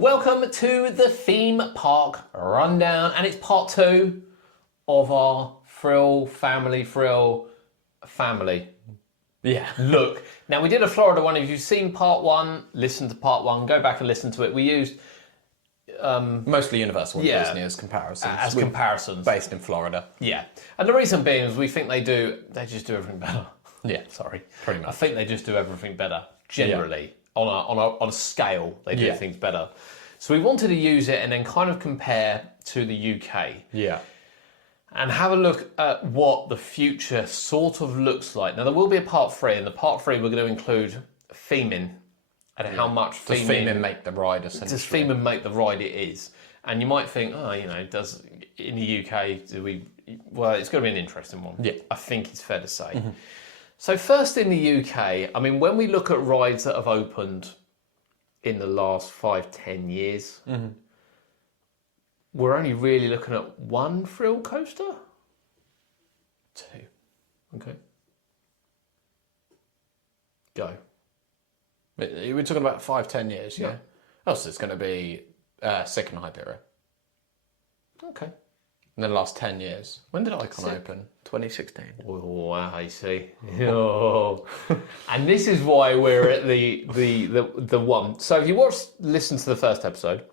Welcome to the theme park rundown, and it's part 2 of our family look. Now, we did a Florida one. If you've seen part 1, listen to part 1, go back and listen to it. We used mostly Universal and Disney as comparisons. Based in Florida. Yeah, and the reason being is we think they just do everything better. Yeah, sorry, pretty much. I think they just do everything better generally. Yeah. On a scale, they do things better. So we wanted to use it and then kind of compare to the UK. Yeah. And have a look at what the future sort of looks like. Now, there will be a part 3, and the part 3 we're going to include theming and how much theming... Does theming make the ride, essentially? Does theming make the ride? It is. And you might think, does in the UK, do we... Well, it's going to be an interesting one. Yeah. I think it's fair to say. Mm-hmm. So first in the UK, I mean, when we look at rides that have opened in the last 5-10 years, we're only really looking at one thrill coaster? 2. Okay. Go. We're talking about 5-10 years, yeah? Oh, so it's going to be Sick and Hyperia. Okay. In the last 10 years. When did Icon open? 2016. Oh, I see. Oh. And this is why we're at the one. So if you listen to the first episode,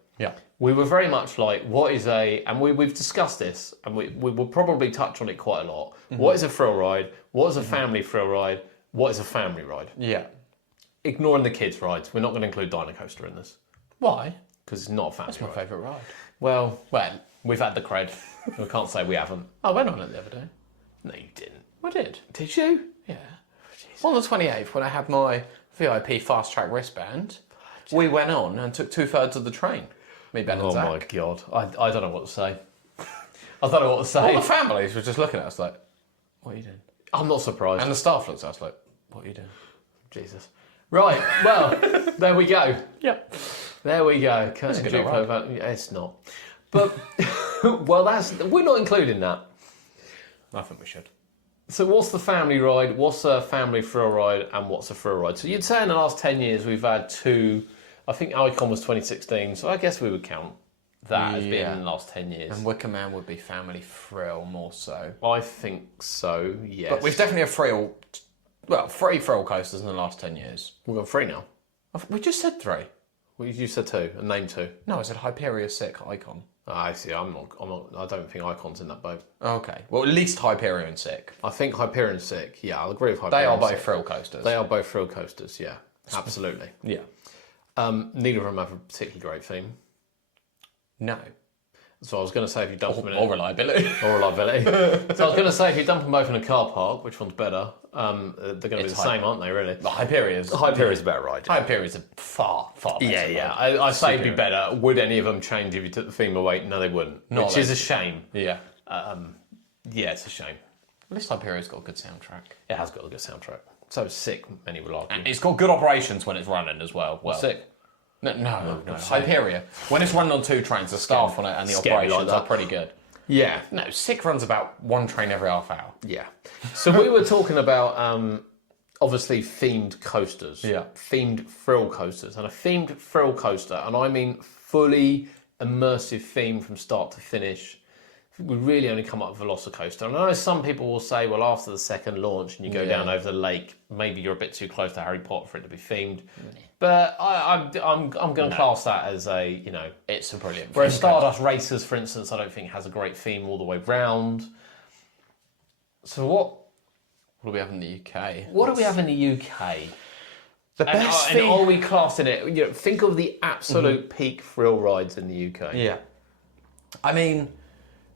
we were very much like, what is and we've discussed this, and we will probably touch on it quite a lot. Mm-hmm. What is a thrill ride? What is a family thrill ride? What is a family ride? Yeah. Ignoring the kids' rides. We're not going to include Dino Coaster in this. Why? Because it's not a family ride. That's my favourite ride. Well, we've had the cred. I can't say we haven't. I went on it the other day. No, you didn't. I did. Did you? Yeah. On the 28th, when I had my VIP fast track wristband, we went on and took 2/3 of the train. Me, Ben, and Zach. Oh my God. I don't know what to say. I don't know what to say. All the families were just looking at us like, what are you doing? I'm not surprised. And the staff looked at us like, what are you doing? Jesus. Right, well, there we go. Yep. There we go. That's a good ride. It's not. But, well, we're not including that. I think we should. So what's the family ride, what's a family thrill ride, and what's a thrill ride? So you'd say in the last 10 years we've had 2, I think Icon was 2016, so I guess we would count that as being in the last 10 years. And Wicker Man would be family thrill more so. I think so, yes. But we've definitely had 3 thrill coasters in the last 10 years. We've got 3 now. We just said 3. Well, you said 2, and name 2. No, I said Hyperia, Sick, Icon. I see. I don't think Icon's in that boat. Okay. Well, at least Hyperia and Sick. I think Hyperion and Sick. Yeah, I'll agree with Hyperion. They are both thrill coasters. They are both thrill coasters. Yeah, absolutely. Yeah. Neither of them have a particularly great theme. No. So I was going to say if you dump them in or reliability. Or reliability. So I was going to say if you dump them both in a car park, which one's better? They're going to be the same, aren't they? Really? The Hyperia's a better ride. Hyperia's a far better. Yeah. I say it'd be better. Would any of them change if you took the theme away? No, they wouldn't. Which is a shame. Yeah. Yeah, it's a shame. At least Hyperia's got a good soundtrack. It has got a good soundtrack. So Sick, many will argue. And it's got good operations when it's running as well. Sick. No. Hyperia. When it's running on 2 trains, the staff on it and the operations are pretty good. Yeah. No, Sick runs about 1 train every half hour. Yeah. So we were talking about obviously themed coasters. Yeah. Themed thrill coasters. And a themed thrill coaster, and I mean fully immersive theme from start to finish, we really only come up with Velocicoaster. And I know some people will say, well, after the second launch and you go down over the lake, maybe you're a bit too close to Harry Potter for it to be themed. But I'm going to class that as it's a brilliant. Whereas Stardust Racers, for instance, I don't think has a great theme all the way round. So what do we have in the UK? What do we have in the UK? The best theme. And are we classing it? Think of the absolute peak thrill rides in the UK. Yeah. I mean,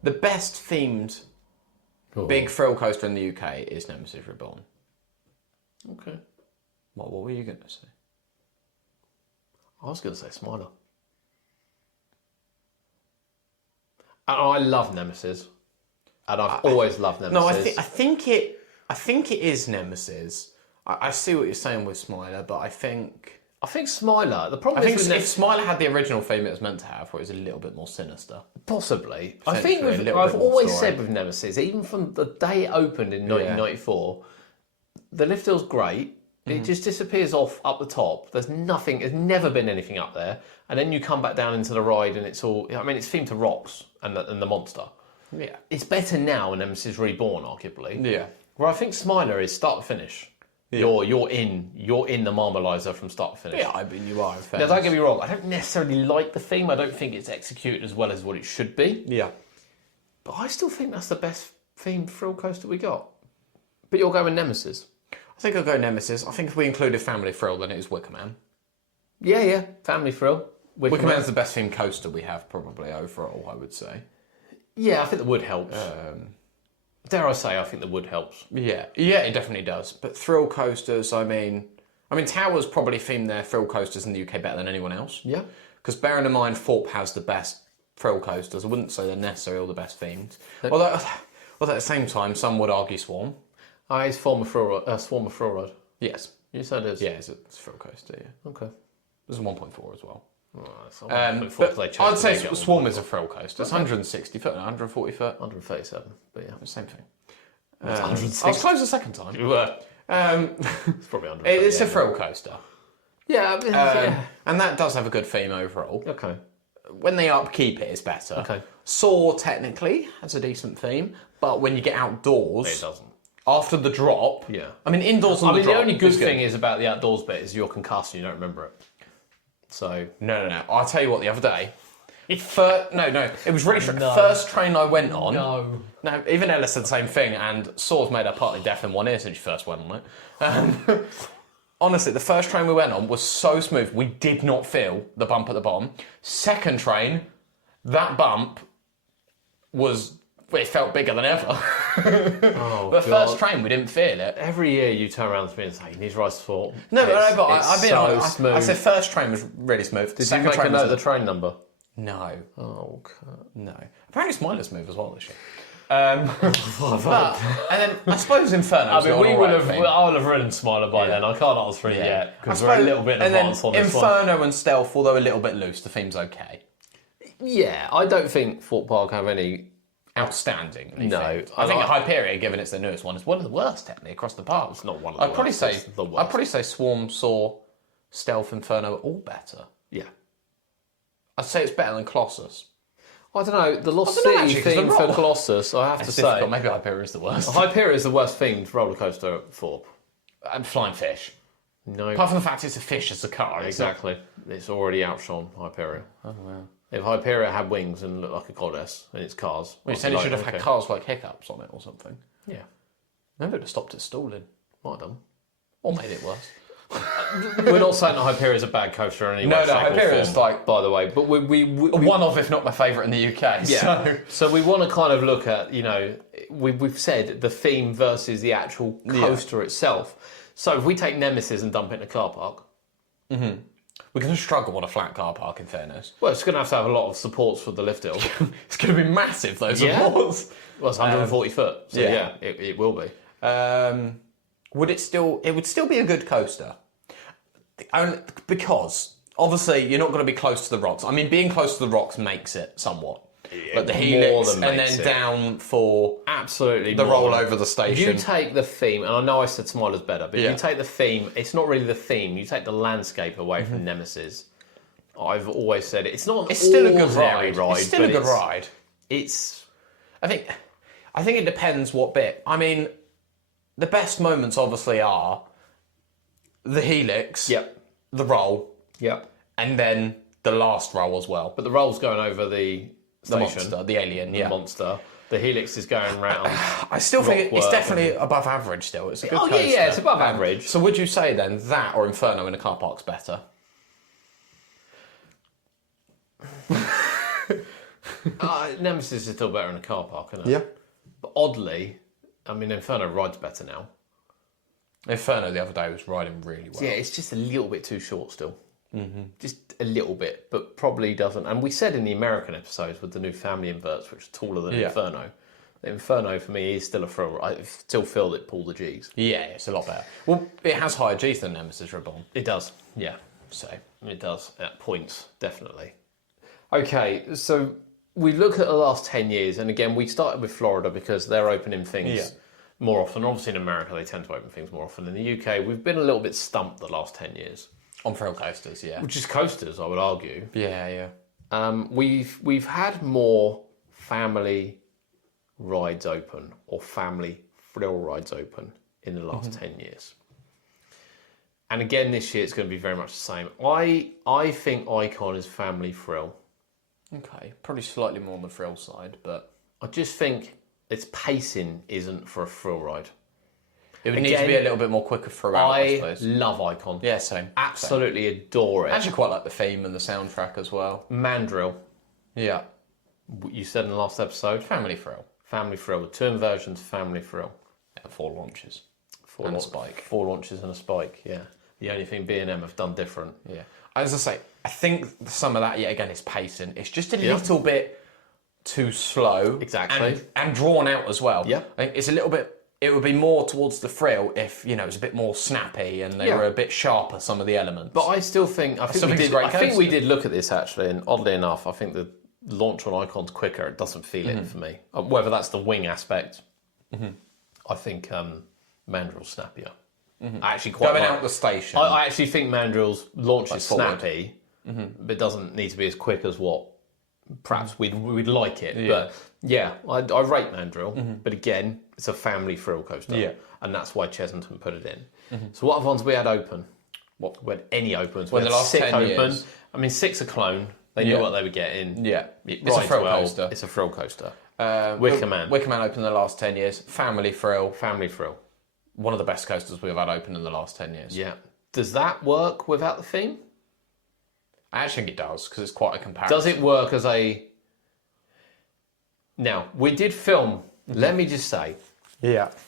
the best themed big thrill coaster in the UK is Nemesis Reborn. Okay. What were you going to say? I was going to say Smiler. And I love Nemesis. And I've always loved Nemesis. No, I think it is Nemesis. I see what you're saying with Smiler, but I think Smiler. The problem is if Smiler had the original theme it was meant to have, where it was a little bit more sinister. Possibly. I think I've always said with Nemesis, even from the day it opened in 1994, the lift hill's great. It just disappears off up the top. There's nothing. There's never been anything up there. And then you come back down into the ride, and it's all. I mean, it's themed to rocks and the monster. Yeah. It's better now in Nemesis Reborn, arguably. Yeah. Where I think Smiler is start to finish. Yeah. You're in the Marmalizer from start to finish. Yeah, I mean, you are. Now, don't get me wrong. I don't necessarily like the theme. I don't think it's executed as well as what it should be. Yeah. But I still think that's the best themed thrill coaster we got. But you're going Nemesis. I think I'll go Nemesis. I think if we included Family Thrill, then it is Wicker Man. Yeah. Family thrill. Wicker Man's the best themed coaster we have, probably, overall, I would say. Yeah, I think the wood helps. Dare I say, I think the wood helps. Yeah, it definitely does. But thrill coasters, I mean, Towers probably themed their thrill coasters in the UK better than anyone else. Yeah. Because bearing in mind, Thorpe has the best thrill coasters. I wouldn't say they're necessarily all the best themed. Although at the same time, some would argue Swarm. It's Swarm of Thrill Ride. Yes. You said it is? Yeah, it's a thrill coaster, yeah. Okay. There's a 1.4 as well. But I'd say Swarm is a thrill coaster. It's 160 foot and 140 foot. 137, but yeah. Same thing. It's 160. I was close the second time. You were. It's probably 100. It's a thrill coaster. Yeah. And that does have a good theme overall. Okay. When they upkeep it, it's better. Okay. Saw technically has a decent theme, but when you get outdoors, It doesn't. after the drop, Yeah. I mean indoors on the drop. The only good is thing is about the outdoors bit is you're concussed and you don't remember it. So. No. I'll tell you what. The other day, it was really first train I went on. No, even Ella said the same thing, and Saw's made her partly deaf in one ear since she first went on it. Honestly, the first train we went on was so smooth, we did not feel the bump at the bottom. Second train, that bump it felt bigger than ever. The first train, we didn't feel it. Every year you turn around to me and say, you need to rise to Thorpe. But I've been so honest. smooth. I said first train was really smooth. Did you make a note of the train number? No. Oh, okay. No. Apparently Smiler's smooth as well this year. And then I suppose Inferno. I would have ridden Smiler by then. I can't answer it yet because we're a little bit in advance on this one. Inferno and Stealth, although a little bit loose, the theme's okay. Yeah, I don't think Thorpe Park have any outstanding. No, I think Hyperia, given it's the newest one, is one of the worst technically across the park. It's not one of the worst. I'd probably say Swarm, Saw, Stealth, Inferno are all better. Yeah. I'd say it's better than Colossus. I don't know. The Lost City theme for Colossus, I have to say. Maybe Hyperia is the worst. Hyperia is the worst themed roller coaster at Thorpe. And Flying Fish. No. Apart from the fact it's a fish as a car. Exactly. It's already outshone Hyperia. Oh, wow. If Hyperia had wings and looked like a goddess in its cars. Well, you said it should have had cars like hiccups on it or something. Yeah. Maybe it would have stopped it stalling. Might have done. Or made it worse. We're not saying that Hyperia is a bad coaster in any way. No, Hyperia is like, by the way, but we one of, if not my favourite in the UK. Yeah. So we want to kind of look at, we've said the theme versus the actual coaster itself. So if we take Nemesis and dump it in a car park, we're going to struggle on a flat car park. In fairness, well, it's going to have a lot of supports for the lift hill. It's going to be massive. Those supports. Well, it's 140 foot. So it will be. Would it still? It would still be a good coaster. Because obviously you're not going to be close to the rocks. I mean, being close to the rocks makes it somewhat. But the helix and then down for absolutely the roll over the station. You take the theme, and I know I said Smiler's better, but you take the theme. It's not really the theme. You take the landscape away from Nemesis. I've always said it. It's not. It's still a good ride. It's still a good ride. It's. I think it depends what bit. I mean, the best moments obviously are the helix. Yep. The roll. Yep. And then the last roll as well. But the roll's going over the station. Monster, the alien, the monster. The helix is going round. I still think it's definitely above average still. It's a good coaster. Yeah, it's above average. So would you say then that or Inferno in a car park's better? Nemesis is still better in a car park, isn't it? Yeah. But oddly, I mean, Inferno rides better now. Inferno the other day was riding really well. Yeah, it's just a little bit too short still. Just a little bit, but probably doesn't. And we said in the American episodes with the new family inverts, which are taller than Inferno, the Inferno for me is still a thrill. I still feel it pull the Gs. Yeah, it's a lot better. Well, it has higher Gs than Nemesis Reborn. It does, yeah. So it does at points, definitely. Okay, so we look at the last 10 years, and again, we started with Florida because they're opening things more often. Obviously, in America, they tend to open things more often. In the UK, we've been a little bit stumped the last 10 years. On thrill coasters, yeah. Which is coasters, I would argue. Yeah, yeah. We've had more family rides open or family thrill rides open in the last 10 years. And again, this year it's going to be very much the same. I think Icon is family thrill. Okay, probably slightly more on the thrill side, but... I just think its pacing isn't for a thrill ride. It would need to be a little bit more quicker throughout, I suppose. Love Icon. Yeah, same. Absolutely adore it. I actually quite like the theme and the soundtrack as well. Mandrill. Yeah. You said in the last episode. Family thrill. Family thrill. The term version's family thrill. Yeah, 4 launches. And a spike. 4 launches and a spike, yeah. The only thing B&M have done different. Yeah. As I say, I think some of that, yet again, is pacing. It's just a little bit too slow. Exactly. And drawn out as well. Yeah. I think it's a little bit... It would be more towards the thrill if, it was a bit more snappy and they were a bit sharper, some of the elements. But I still think... I think we did look at this, actually, and oddly enough, I think the launch on Icon's quicker. It doesn't feel it for me. Whether that's the wing aspect, I think Mandrill's snappier. I actually quite Going out the station. I actually think Mandrill's launch is snappy, but it doesn't need to be as quick as what perhaps we'd like it. But yeah, I rate Mandrill. But again, it's a family thrill coaster. Yeah. And that's why Chesington put it in. So what other ones we had open? We had any opens? Well, we the had last 6 10 open. years. I mean, 6 are clone. They knew what they were getting. Yeah. It It's a rides thrill well. coaster. It's a thrill coaster. Wicker Man. Wicker Man opened in the last 10 years. Family thrill. Family thrill. One of the best coasters we've had open in the last 10 years. Yeah. Does that work without the theme? I actually think it does, because it's quite a comparison. Does it work as a... Now, we did film, let me just say,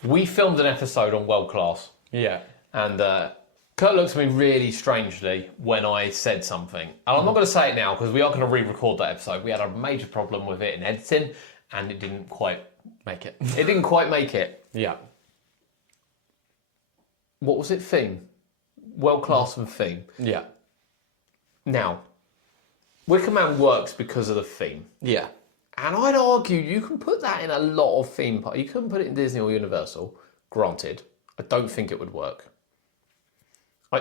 we filmed an episode on World Class. Yeah. And Kurt looked at me really strangely when I said something. And I'm not going to say it now, because we are going to re-record that episode. We had a major problem with it in editing, and it didn't quite make it. It didn't quite make it. Yeah. What was it? Theme. World Class and theme. Yeah. Now, Wicker Man works because of the theme. Yeah. And I'd argue you can put that in a lot of theme parks. You couldn't put it in Disney or Universal. Granted, I don't think it would work.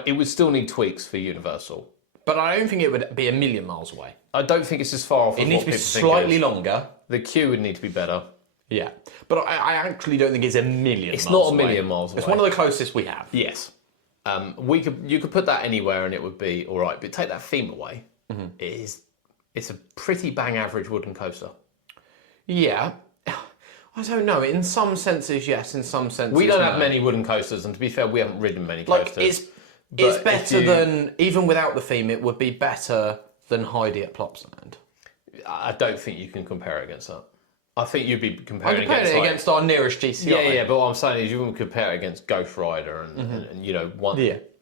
It would still need tweaks for Universal. But I don't think it would be a million miles away. I don't think it's as far off as It needs to be slightly longer. The queue would need to be better. Yeah. But I actually don't think it's a million It's miles not a away. million miles away. It's one of the closest we have. Yes. You could put that anywhere and it would be all right. But take that theme away. It's a pretty bang average wooden coaster. Yeah. I don't know. In some senses, yes. In some senses, We don't no. have many wooden coasters, and to be fair, we haven't ridden many Like, coasters. it's better than, even without the theme, it would be better than Heidi at Plopsaland. I don't think you can compare it against that. I think you'd be I'm comparing comparing it against our nearest GCI. Yeah, but what I'm saying is you wouldn't compare it against Ghost Rider and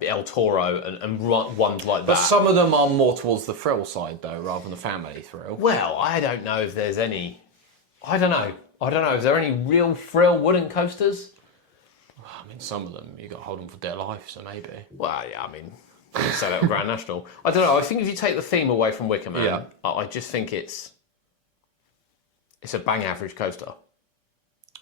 El Toro and ones like that. But some of them are more towards the thrill side, though, rather than the family thrill. Well, I don't know if there's any... I don't know. Is there any real thrill wooden coasters? I mean, some of them, you got to hold them for dear life, so maybe. Well, yeah, I mean, say that at Grand National. I don't know. I think if you take the theme away from Wicker Man, I just think it's a bang average coaster.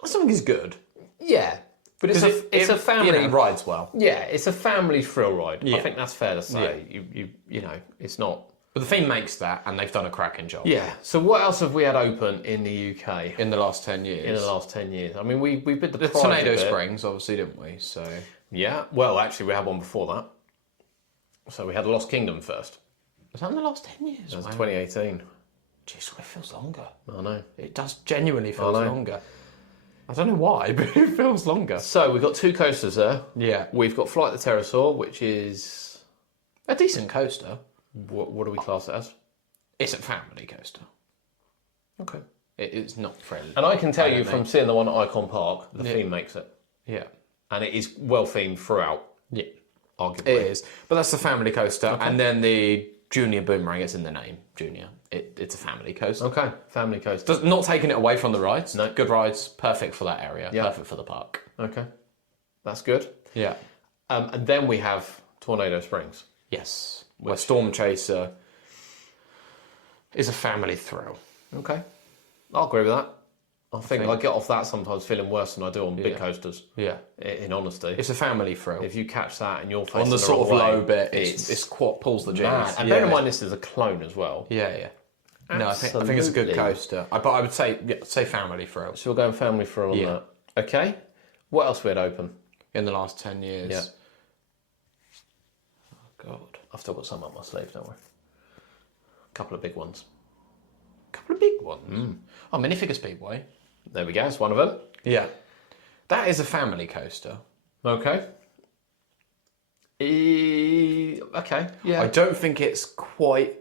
I still think it's good. Yeah, but it's a family. It rides well. Yeah, it's a family thrill ride. Yeah. I think that's fair to say. You know, it's not. But the theme makes that, and they've done a cracking job. Yeah. So what else have we had open in the UK In the last 10 years. in the last 10 years? I mean, we bid the The prize Tornado a bit. Springs, obviously, didn't we? So Yeah. Well, actually, we had one before that. So we had Lost Kingdom first. was that in the last 10 years? That was Wow. 2018. Jeez, it feels longer. I know. It does genuinely feel know. longer. I don't know why, but it feels longer. So we've got 2 coasters there. Yeah. We've got Flight the Pterosaur, which is A decent coaster. what do we class it as? It's a family coaster. Okay. It's not friendly. And I can tell you don't from know. seeing the one at Icon Park, the theme makes it, Yeah. and it is well themed throughout. Yeah. Arguably. It is. But that's the family coaster. And then the Junior Boomerang, it's in the name, Junior. It's a family coaster. Okay. Family coaster. Not taking it away from the rides. No. Good rides, perfect for that area, Yeah. perfect for the park. Okay. That's good. Yeah. And then we have Tornado Springs. Yes. Where Storm Chaser is a family thrill. Okay. I'll agree with that. I think I get off that sometimes feeling worse than I do on big coasters. Yeah. In honesty. It's a family thrill. If you catch that and you're facing On the sort of wrong way, low bit, it's what pulls the mad. G's. And bear in mind this is a clone as well. Yeah. No, I think it's a good coaster. But I would say family thrill. So we're going family thrill on that. Okay. What else we had open? In the last 10 years. Yeah. Oh, God. I've still got some up my sleeve, don't worry. A couple of big ones. Couple of big ones. Oh, Minifigure Speedway. There we go, it's one of them. Yeah. That is a family coaster. Okay. Okay, yeah. I don't think it's quite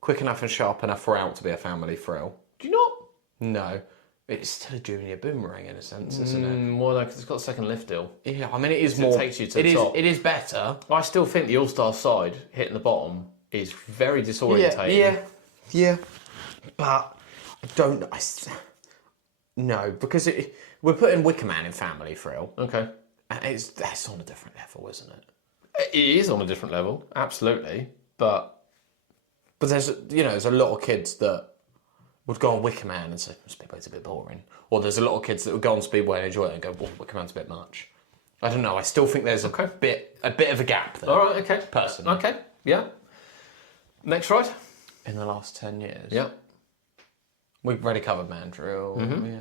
quick enough and sharp enough for out to be a family thrill. Do you not? No. It's still a junior boomerang in a sense, isn't it? Well, no, because it's got a second lift deal. Yeah, I mean, it is more... It takes you to the top. It is better. I still think the All-Star side, hitting the bottom, is very disorientating. Yeah. But I don't... No, because we're putting Wicker Man in family thrill. Okay. And that's on a different level, isn't it? It is on a different level, absolutely. But there's a lot of kids that would go on Wicker Man and say, Speedway's a bit boring. Or there's a lot of kids that would go on Speedway and enjoy it and go, well, Wicker Man's a bit much. I don't know, I still think there's a bit of a gap there. all right, okay. Personally. Okay, yeah. Next ride? In the last 10 years. Yeah. We've already covered Mandrill. Yeah.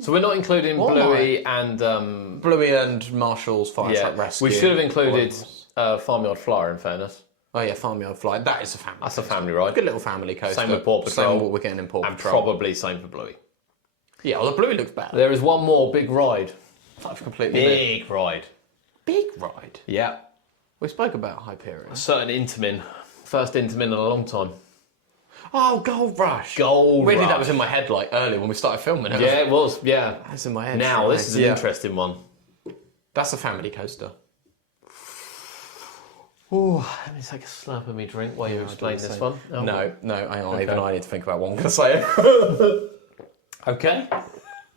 So we're not including Bluey and... Bluey and Marshall's Fire Truck Rescue. We should have included Farmyard Flyer, in fairness. Oh yeah, Farmyard Fly. That is a family. That's a family ride. Good little family coaster. Same with Paw Patrol. Same what we're getting in Paw And Patrol. probably same for Bluey. Yeah, well the Bluey looks better. There is one more big ride. I've completely Big ride. Big ride. Yeah. We spoke about Hyperion. A certain Intamin. First Intamin in a long time. Oh, Gold Rush. Gold Weirdly, Rush. that was in my head like earlier when we started filming. Yeah, it was. Yeah. That's in my head. Now, this is an interesting one. That's a family coaster. Ooh, let me take a slurp of me drink while you explain this one. Oh, No, hang on. Even I need to think about what I'm going to say. Okay.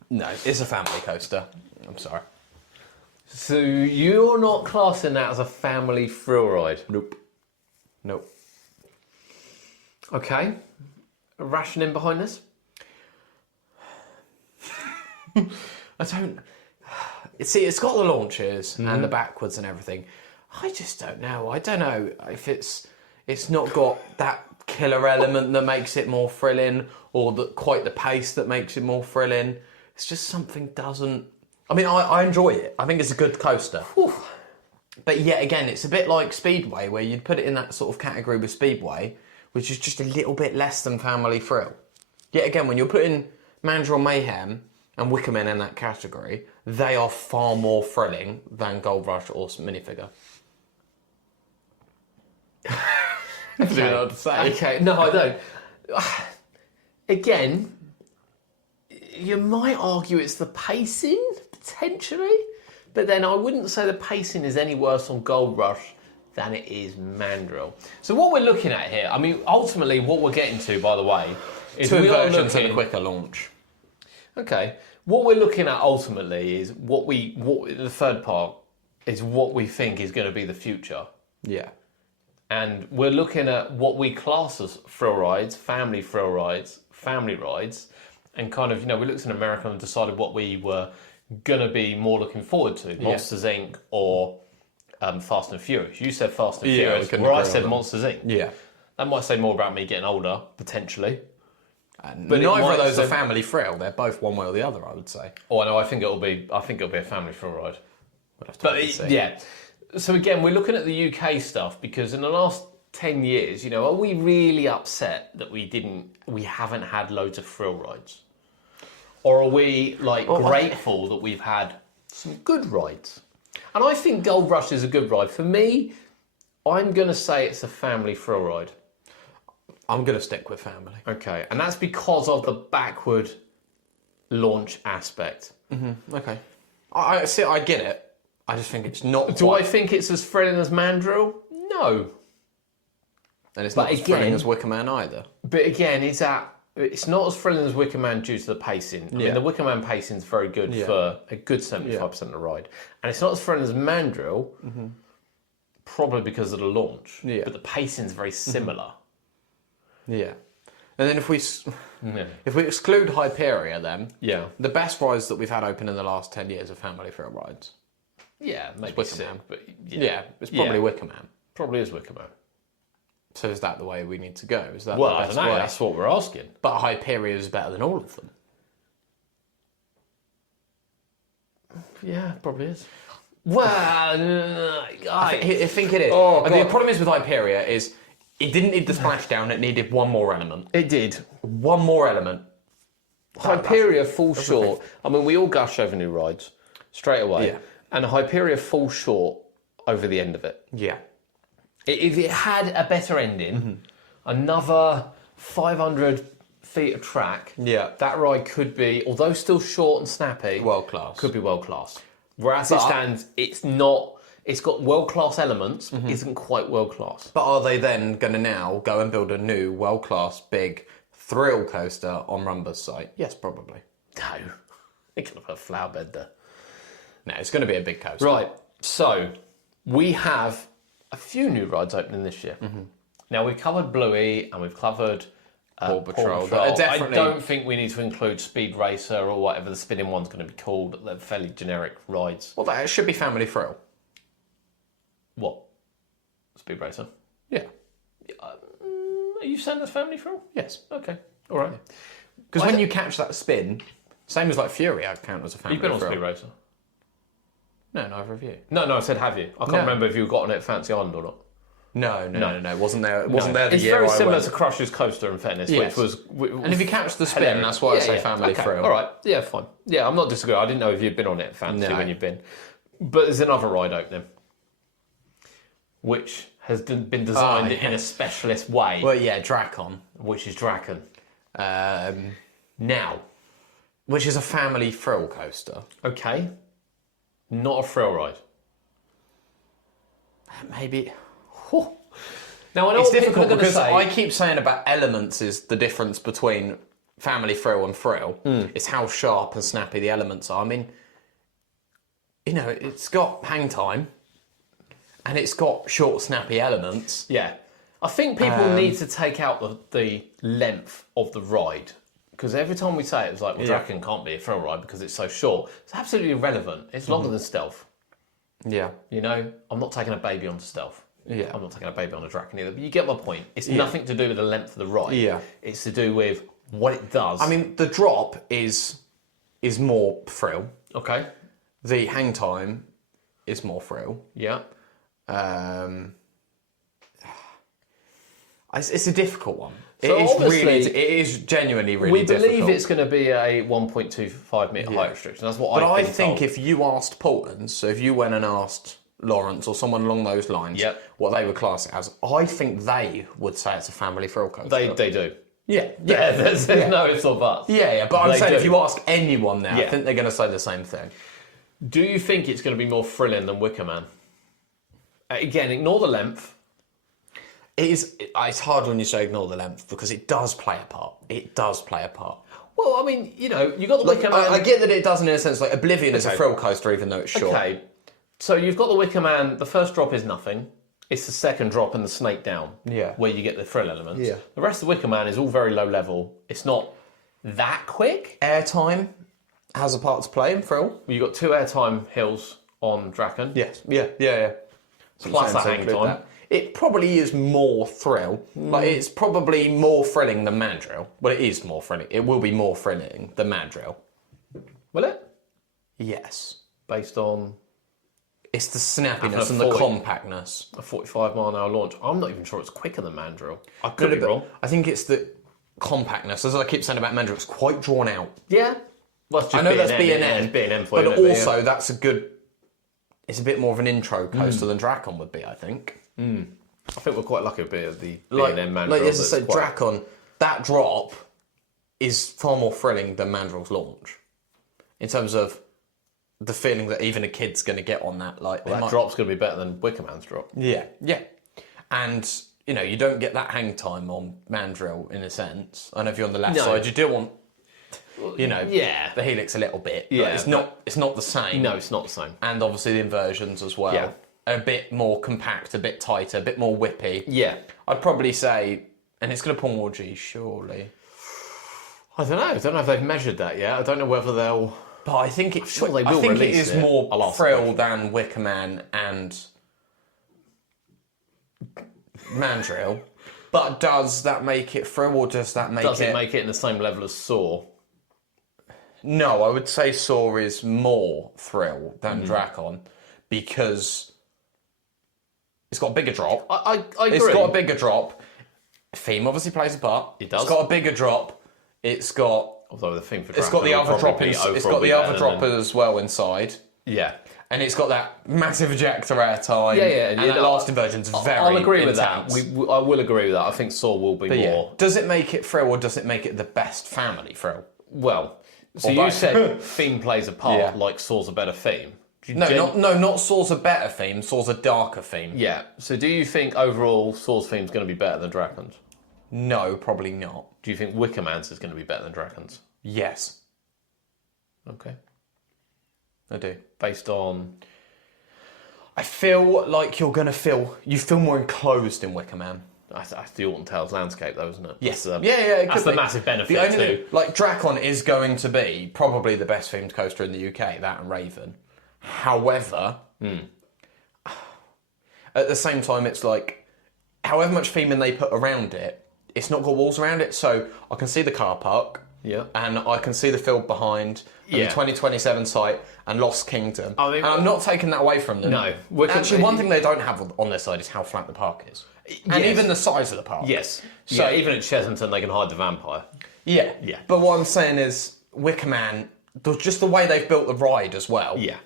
No, it's a family coaster. I'm sorry. So you're not classing that as a family thrill ride? Nope. Okay. A rationing behind this? I don't... See, it's got the launches and the backwards and everything. I just don't know. I don't know if it's not got that killer element that makes it more thrilling or quite the pace that makes it more thrilling. It's just something doesn't... I mean, I enjoy it. I think it's a good coaster. Whew. But yet again, it's a bit like Speedway, where you'd put it in that sort of category with Speedway, which is just a little bit less than family thrill. Yet again, when you're putting Mandrill Mayhem and Wicker Man in that category, they are far more thrilling than Gold Rush or Minifigure. Okay. I don't know what to say. Okay, no, I don't. Again, you might argue it's the pacing, potentially, but then I wouldn't say the pacing is any worse on Gold Rush than it is Mandrill. So what we're looking at here, I mean, ultimately what we're getting to, by the way, is Two we are versions looking... and a quicker launch. Okay, what we're looking at ultimately is what the third part is what we think is going to be the future. Yeah. And we're looking at what we class as thrill rides, family thrill rides, family rides, and kind of, we looked in America and decided what we were going to be more looking forward to, Monsters Inc. or Fast and Furious. You said Fast and Furious, where I said Monsters Inc. Yeah. That might say more about me getting older, potentially. But neither of those are family thrill. They're both one way or the other, I would say. Oh, no, I think it'll be a family thrill ride. We'll have to wait and see. Yeah. So again, we're looking at the UK stuff because in the last 10 years, are we really upset that we haven't had loads of thrill rides? Or are we grateful that we've had some good rides? And I think Gold Rush is a good ride. For me, I'm going to say it's a family thrill ride. I'm going to stick with family. Okay, and that's because of the backward launch aspect. Mm-hmm. Okay. I get it. I just think it's not. Do I think it's as thrilling as Mandrill? No. And it's not as thrilling as Wicker Man either. But again, it's not as thrilling as Wicker Man due to the pacing. I mean, the Wicker Man pacing is very good for a good 75% of the ride. And it's not as thrilling as Mandrill, probably because of the launch. Yeah. But the pacing is very similar. Yeah. And then if we exclude Hyperia, then the best rides that we've had open in the last 10 years are family thrill rides. Yeah, maybe Wickerman. but It's probably Wickerman. Probably is Wickerman. So is that the way we need to go? Is that Well, the I best don't know. way? That's what we're asking. But Hyperia is better than all of them. Yeah, probably is. Well, I think it is. Oh, and the God. problem is with Hyperia is it didn't need the splashdown, it needed one more element. It did. One more element. Hyperia falls short. I mean, we all gush over new rides straight away. Yeah. And Hyperia falls short over the end of it. Yeah. If it had a better ending, another 500 feet of track, that ride could be, although still short and snappy, World class. could be world class. Whereas it stands, it's not. It's got world class elements, but isn't quite world class. But are they then going to now go and build a new world class big thrill coaster on Rumba's site? Yes, probably. No, they could have put a flower bed there. No, it's going to be a big coaster. Right. So we have a few new rides opening this year. Now we've covered Bluey and we've covered Paw Patrol. Patrol. Definitely. I don't think we need to include Speed Racer or whatever the spinning one's going to be called. They're fairly generic rides. Well, that should be family thrill. What? Speed Racer? Yeah. Are you saying that's family thrill? Yes. Okay. All right. Because when you catch that spin, same as like Fury, I'd count as a family You've been on thrill. Speed Racer? No, neither of you. No, I said have you? I can't remember if you got on it at Fancy Island or not. No. Wasn't there? It wasn't there the It's year very I similar went. to Crush's Coaster in fairness, Yes. which was. And if you catch the spin, hilarious. that's why I say family okay. thrill. All right, yeah, fine. Yeah, I'm not disagreeing. I didn't know if you'd been on it at Fancy No. when you've been. But there's another ride opening, which has been designed in a specialist way, Well, yeah, Dracon. which is Draken. Now, which is a family thrill coaster. Okay, not a thrill ride. Maybe. Now I know It's what people difficult are going to because say. I keep saying about elements is the difference between family thrill and thrill. It's how sharp and snappy the elements are. I mean, you know, it's got hang time and it's got short, snappy elements. Yeah, I think people need to take out the length of the ride. Because every time we say it, it's like, well, Draken can't be a thrill ride because it's so short. It's absolutely irrelevant. It's longer than Stealth. Yeah. You know, I'm not taking a baby onto Stealth. Yeah. I'm not taking a baby on a Draken either. But you get my point. It's nothing to do with the length of the ride. Yeah. It's to do with what it does. I mean, the drop is more thrill. okay. The hang time is more thrill. Yeah. It's a difficult one. So It is genuinely really We difficult. believe it's going to be a 1.25 metre height restriction. That's what But I been think told. if you asked Portland, so if you went and asked Lawrence or someone along those lines what they would class it as, I think they would say it's a family thrill coaster. They do. Yeah. There's no ifs or buts. Yeah, but I'm They saying do. if you ask anyone now, I Yeah. think they're going to say the same thing. Do you think it's going to be more thrilling than Wicker Man? Again, ignore the length. It's hard when you say ignore the length because it does play a part. It does play a part. Well, I mean, you know, you got the Wicker Man. I get that it doesn't in a sense like Oblivion is a thrill coaster even though it's short. Okay, so you've got the Wicker Man. The first drop is nothing. It's the second drop and the snake down. Yeah. Where you get the thrill elements. Yeah. The rest of the Wicker Man is all very low level. It's not that quick. Airtime has a part to play in thrill. You've got 2 airtime hills on Draken. Yes. Yeah. Plus So a hang include time. that. It probably is more thrill. Like it's probably more thrilling than Mandrill. Well, it is more thrilling. It will be more thrilling than Mandrill. Will it? Yes. Based on It's the snappiness After and the 40. compactness. a 45-mile-an-hour launch. I'm not even sure it's quicker than Mandrill. I could be wrong. I think it's the compactness. As I keep saying about Mandrill, it's quite drawn out. Yeah. Well, it's just I know that's B&M, B&M, it's B&M for but you, also that's a good. It's a bit more of an intro coaster than Dracon would be, I think. I think we're quite lucky with the B&M Mandrill. Like as I that's said, quite- Dracon, that drop is far more thrilling than Mandrill's launch, in terms of the feeling that even a kid's going to get on that. Like they that might- drop's going to be better than Wicker Man's drop. yeah, and you know you don't get that hang time on Mandrill in a sense. I know if you're on the left No. side, you do want. You know, Yeah. the helix a little bit. But Yeah, it's not. It's not the same. No, it's not the same. And obviously the inversions as well. Yeah. A bit more compact, a bit tighter, a bit more whippy. Yeah. I'd probably say And it's going to pull more G's, surely. I don't know. I don't know if they've measured that yet. I don't know whether they'll... But I think it's sure they will I think it release is it. more Frill than Wicker Man and Mandrill. But does that make it Frill, or does that make Does it... it make it in the same level as Saw? No, I would say Saw is more Thrill than Drakon, because it's got a bigger drop. I agree. It's got a bigger drop. Theme obviously plays a part. It does. It's got a bigger drop. It's got... Although the thing for It's got the other drop. It's got the other drop than... as well inside. Yeah. And it's got that massive ejector air time. Yeah. And that last inversion's very I'll agree intense. with that. I will agree with that. I think Saw will be more... Yeah. Does it make it Frill, or does it make it the best family Frill? Well, so Or you both. said theme plays a part, Yeah. like Saw's a better theme. Not Saw's a better theme. Saw's a darker theme. Yeah. So do you think overall Saw's theme is going to be better than Drakon's? No, probably not. Do you think Wicker Man's is going to be better than Drakon's? Yes, Okay. I do. Based on... I feel like you feel more enclosed in Wicker Man. That's the Alton Tales landscape, though, isn't it? Yes. That's It that's could the be. massive benefit, The only too. thing, like Drakon is going to be probably the best themed coaster in the UK, that and Raven. However, at the same time, it's like, however much theming they put around it, it's not got walls around it, so I can see the car park. Yeah. And I can see the field behind, and Yeah. the 2027 site, and Lost Kingdom. I mean, and I'm not taking that away from them. No. Actually, one thing they don't have on their side is how flat the park is. And Yes. even the size of the park. Yes. So- So even at Chesington, they can hide the vampire. Yeah. Yeah. But what I'm saying is, Wicker Man, just the way they've built the ride as well. Yeah.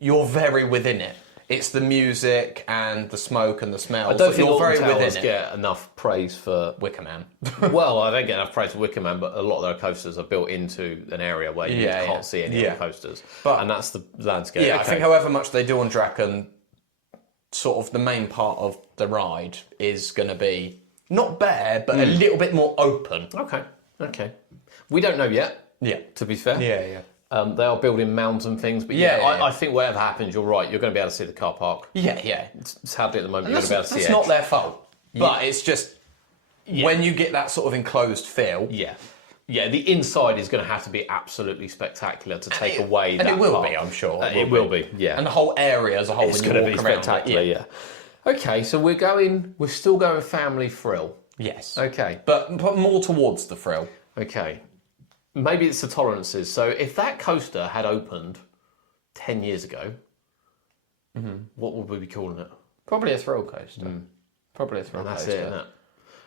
You're very within it. It's the music and the smoke and the smells. I don't think you're Alton very Towers within it. get enough praise for... Wicker Man. Well, I don't get enough praise for Wicker Man, but a lot of their coasters are built into an area where you Yeah, can't yeah. see any Yeah. other coasters. But- and that's the landscape. Yeah, I Okay. think however much they do on Drakon, sort of the main part of the ride is going to be not bare, but a little bit more open. Okay. We don't know yet, Yeah. to be fair. Yeah. They are building mounds and things, but Yeah, yeah. I think whatever happens, you're right. You're going to be able to see the car park. Yeah. Sadly, at the moment, you're That's, going to be able to see that's Edge. not their fault. But it's just when you get that sort of enclosed feel. Yeah, the inside is going to have to be absolutely spectacular to take away that And it will part. be, I'm sure. It will be, yeah. And the whole area as a whole, It's when going you to walk be around. spectacular, yeah. Okay, so we're still going family thrill. Yes. Okay. But more towards the thrill. Okay. Maybe it's the tolerances. So if that coaster had opened 10 years ago, what would we be calling it? Probably a thrill coaster. Probably a thrill That's coaster. it, isn't it?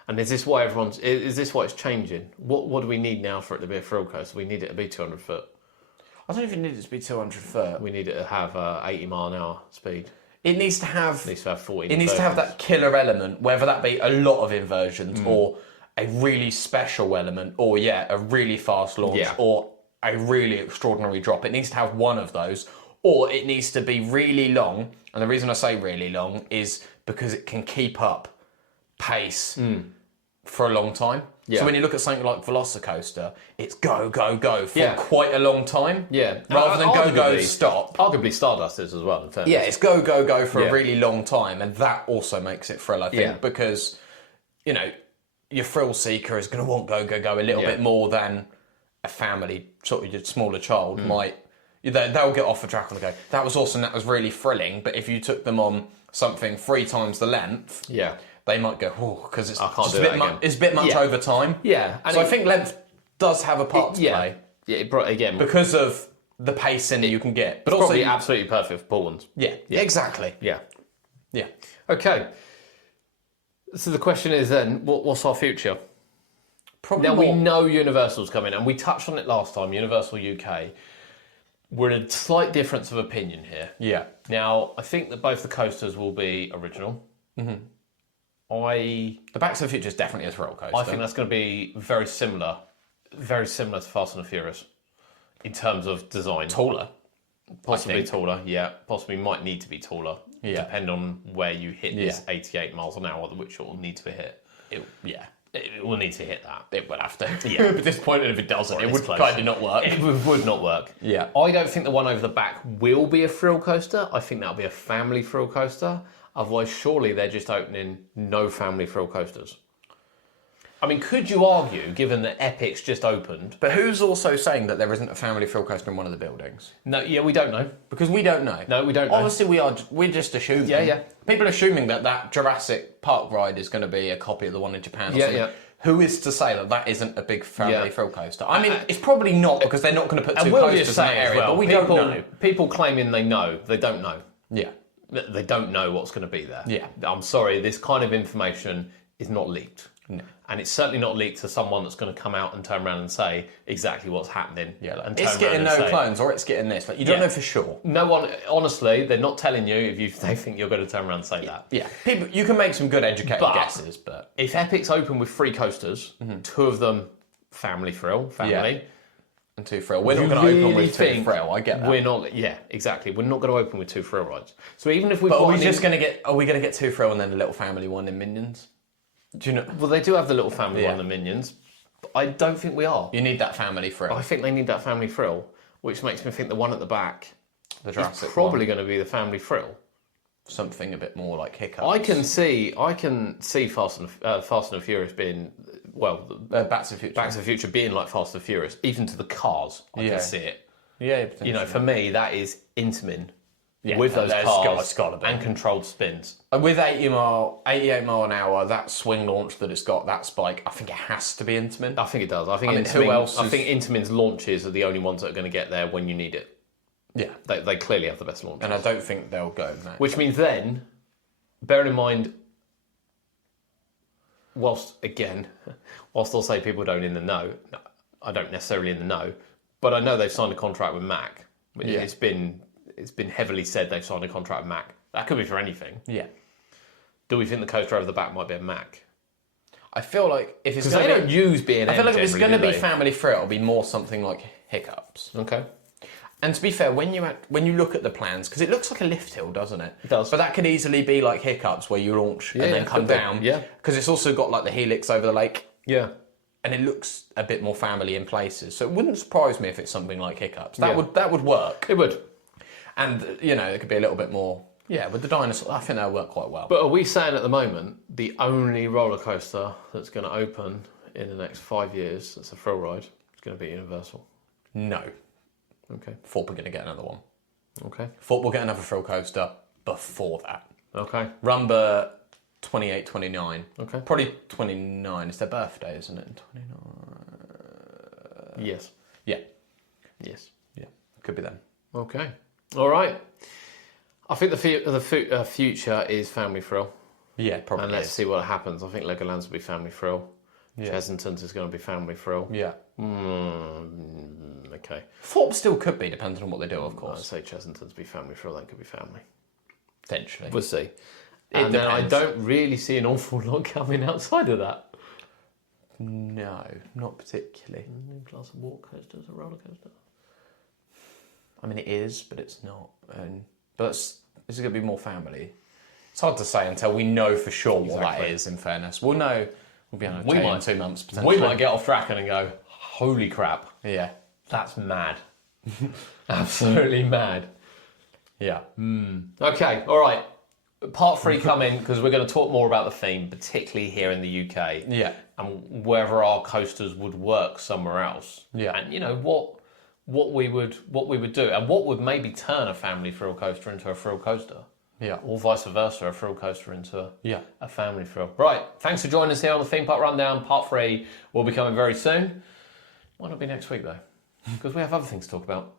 And is this why is this why it's changing? What do we need now for it to be a thrill coaster? We need it to be 200 foot. I don't even need it to be 200 foot. We need it to have 80 mile an hour speed. It needs to have. It needs to have 40. It needs to have that killer element, whether that be a lot of inversions or a really special element, or a really fast launch, or a really extraordinary drop. It needs to have one of those, or it needs to be really long. And the reason I say really long is because it can keep up pace for a long time. Yeah. So when you look at something like Velocicoaster, it's go, go, go for Yeah. quite a long time. Yeah. Rather than go, go, Arguably- stop. Arguably Stardust is as well. In fairness. Yeah, it's go, go, go for Yeah. a really long time, and that also makes it thrill, I think, Yeah. because, your thrill seeker is going to want go, go, go a little Yeah. bit more than a family, sort of your smaller child might. They'll get off a track and go, that was awesome, that was really thrilling, but if you took them on something 3 times the length, Yeah. they might go, oh, because it's can't just do a bit that again. it's a bit much Yeah. over time. Yeah. And So I think length does have a part to play Yeah, it brought, again, because of the pacing that you can get. But also, probably absolutely perfect for pool ones. yeah, exactly. Yeah. Yeah. Okay. So the question is then, what's our future? Probably Now, more. we know Universal's coming, and we touched on it last time, Universal UK. We're in a slight difference of opinion here. Yeah. Now, I think that both the coasters will be original. I The Back to the Future is definitely a thrill coaster. think that's going to be very similar to Fast and the Furious in terms of design. taller. Possibly think. taller, yeah. Possibly might need to be taller, Yeah. depending on where you hit this 88 miles an hour, which it will need to be hit. It will need to hit that. It will have to. Yeah. But disappointed if it doesn't. Or It it's would close. kind of not work. It would not work. Yeah. I don't think the one over the back will be a thrill coaster. I think that'll be a family thrill coaster. Otherwise, surely they're just opening no family thrill coasters. I mean, could you argue, given that Epic's just opened? But who's also saying that there isn't a family thrill coaster in one of the buildings? No, yeah, we don't know. Because we don't know. No, we don't know. Obviously, we're just assuming. Yeah. People are assuming that Jurassic Park ride is going to be a copy of the one in Japan or something. Yeah. Who is to say that isn't a big family thrill coaster? I mean, it's probably not because they're not going to put two coasters in that area, but we don't know. People claiming they know, they don't know. Yeah. They don't know what's going to be there. Yeah. I'm sorry, this kind of information is not leaked. No. And it's certainly not leaked to someone that's going to come out and turn around and say exactly what's happening. Yeah, like, and it's getting no clones or it's getting this. Like, you don't know for sure. No one, honestly, they're not telling you if they think you're going to turn around and say that. Yeah, people, you can make some good educated guesses, but... If Epic's open with 3 coasters, 2 of them family thrill, family... And 2 thrill. We're not going to open with 2 thrill, I get that. We're not, yeah, exactly. We're not going to open with 2 thrill rides. So even if we've But are we going to get 2 thrill and then a little family one in Minions? Do you know? Well, they do have the little family one, the Minions. But I don't think we are. You need that family thrill. I think they need that family thrill, which makes me think the one at the back the Jurassic is probably going to be the family thrill. Something a bit more like Hiccups. I can see Fast and Furious being, well, Back to the Future. Back to the Future being like Fast and Furious, even to the cars. I can see it. Yeah, you know, for me, that is Intamin. Yeah, with those cars it's gotta be. and controlled spins. With 88 mile an hour, that swing launch that it's got, that spike, I think it has to be Intamin. I think it does. I think Intamin's launches are the only ones that are going to get there when you need it. Yeah. They clearly have the best launches. And I don't think they'll go next. Which means then, bearing in mind, whilst I'll say people don't in the know, I don't necessarily in the know, but I know they've signed a contract with Mack. Yeah. It's been heavily said they've signed a contract with Mack. That could be for anything. Yeah. Do we think the coaster over the back might be a Mack? I feel like if it's going to don't use B&M. I feel like if it's going to be family thrill, it'll be more something like Hiccups. Okay. And to be fair, when you look at the plans, because it looks like a lift hill, doesn't it? It does. But that could easily be like Hiccups, where you launch and then come down. Yeah. Because it's also got like the helix over the lake. Yeah. And it looks a bit more family in places. So it wouldn't surprise me if it's something like Hiccups. That would work. It would. And, you know, it could be a little bit more... Yeah, with the dinosaurs, I think that would work quite well. But are we saying at the moment, the only roller coaster that's going to open in the next 5 years, that's a thrill ride, is going to be Universal? No. Okay. Thought we're going to get another one. Okay. Thought we'll get another thrill coaster before that. Okay. Rumba 28, 29. Okay. Probably 29. It's their birthday, isn't it? 29. Yes. Yeah. Yes. Yeah. Could be them. Okay. All right. I think the future is family thrill. Yeah, probably. And let's see what happens. I think Legoland's will be family thrill. Yeah. Chessington's is going to be family thrill. Yeah. Okay. Thorpe still could be, depending on what they do, of course. I'd say Chessington's be family thrill, then could be family. Potentially. We'll see. And then I don't really see an awful lot coming outside of that. No, not particularly. Class of walk coasters, a roller coaster. I mean, it is, but it's not. But this is going to be more family. It's hard to say until we know for sure what that is, in fairness. We'll know. We'll be able to tell you in 2 months, potentially. We might get off track and go, holy crap. Yeah. That's mad. Absolutely mad. Yeah. Okay, all right. Part 3 coming, because we're going to talk more about the theme, particularly here in the UK. Yeah. And whether our coasters would work somewhere else. Yeah. And, you know, what we would do, and what would maybe turn a family thrill coaster into a thrill coaster. Yeah. Or vice versa, a thrill coaster into a family thrill. Right, thanks for joining us here on the Theme Park Rundown. Part 3 will be coming very soon. Might not be next week, though, because we have other things to talk about.